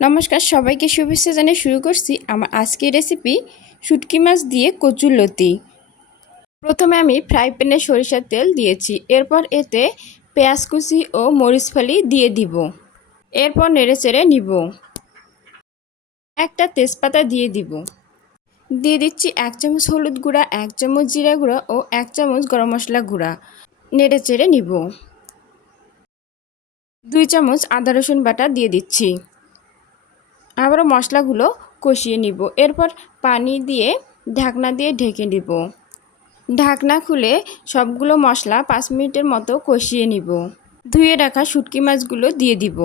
নমস্কার, সবাইকে শুভেচ্ছা জানিয়ে শুরু করছি আমার আজকের রেসিপি শুটকি মাছ দিয়ে কচুর লতি। প্রথমে আমি ফ্রাই প্যানে সরিষার তেল দিয়েছি, এরপর এতে পেঁয়াজ কুচি ও মরিচ ফালি দিয়ে দিব। এরপর নেড়ে চেড়ে নিব। একটা তেজপাতা দিয়ে দিব। দিয়ে দিচ্ছি এক চামচ হলুদ গুঁড়া, এক চামচ জিরা গুঁড়া ও এক চামচ গরম মশলা গুঁড়া। নেড়ে চেড়ে নিব। দুই চামচ আদা রসুন বাটা দিয়ে দিচ্ছি। আবারও মশলাগুলো কষিয়ে নিব। এরপর পানি দিয়ে ঢাকনা দিয়ে ঢেকে নিব। ঢাকনা খুলে সবগুলো মশলা পাঁচ মিনিটের মতো কষিয়ে নিব। ধুয়ে রাখা শুটকি মাছগুলো দিয়ে দিব।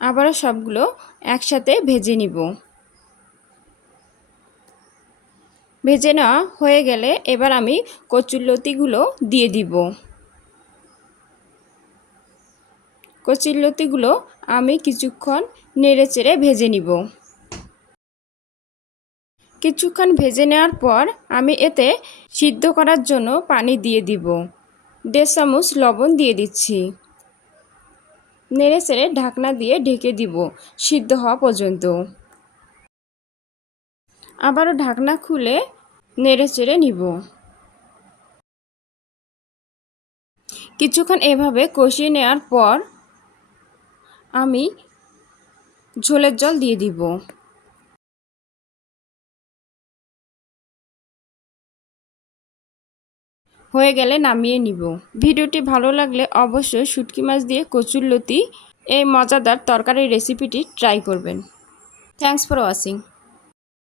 আবারও সবগুলো একসাথে ভেজে নিব। ভেজে নেওয়া হয়ে গেলে এবার আমি কচুরলতিগুলো দিয়ে দিব। কচুরলতিগুলো আমি কিছুক্ষণ নেড়ে চেড়ে ভেজে নিব। কিছুক্ষণ ভেজে নেওয়ার পর আমি এতে সিদ্ধ করার জন্য পানি দিয়ে দিব। দেড় চামচ লবণ দিয়ে দিচ্ছি। নেড়ে চেড়ে ঢাকনা দিয়ে ঢেকে দিব সিদ্ধ হওয়া পর্যন্ত। আবারও ঢাকনা খুলে নেড়ে চেড়ে নিব। কিছুক্ষণ এভাবে কষিয়ে নেওয়ার পর আমি ঝোলের জল দিয়ে দিব। হয়ে গেলে নামিয়ে নিব। ভিডিওটি ভালো লাগলে অবশ্যই শুটকি মাছ দিয়ে কচুর লতি, এই মজাদার তরকারি রেসিপিটি ট্রাই করবেন। Thanks for watching